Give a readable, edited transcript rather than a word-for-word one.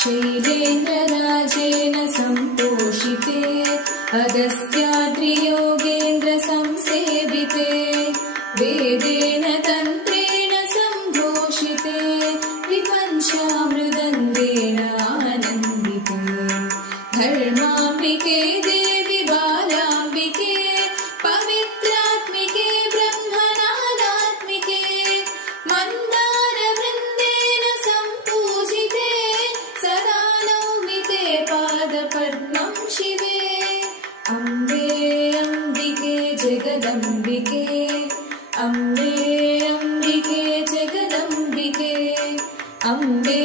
शैलेन्द्रराजेन सम्पोषिते अगस्त्याद्रियोगेन्द्रसंसेविते वेदेन तन्त्रेण सम्घोषिते विपञ्चामृदङ्गेन आनन्दिते धर्माम्बिके देवि बालाम्बिके पवित्रात्मिके ब्रह्मनादात्मिके मन्दारवृन्देन सम्पूजिते सदा नौमि ते पादपद्मं शिवे अम्बे अम्बिके जगदम्बिके अम्बे अम्बिके जगदम्बिके अम्बे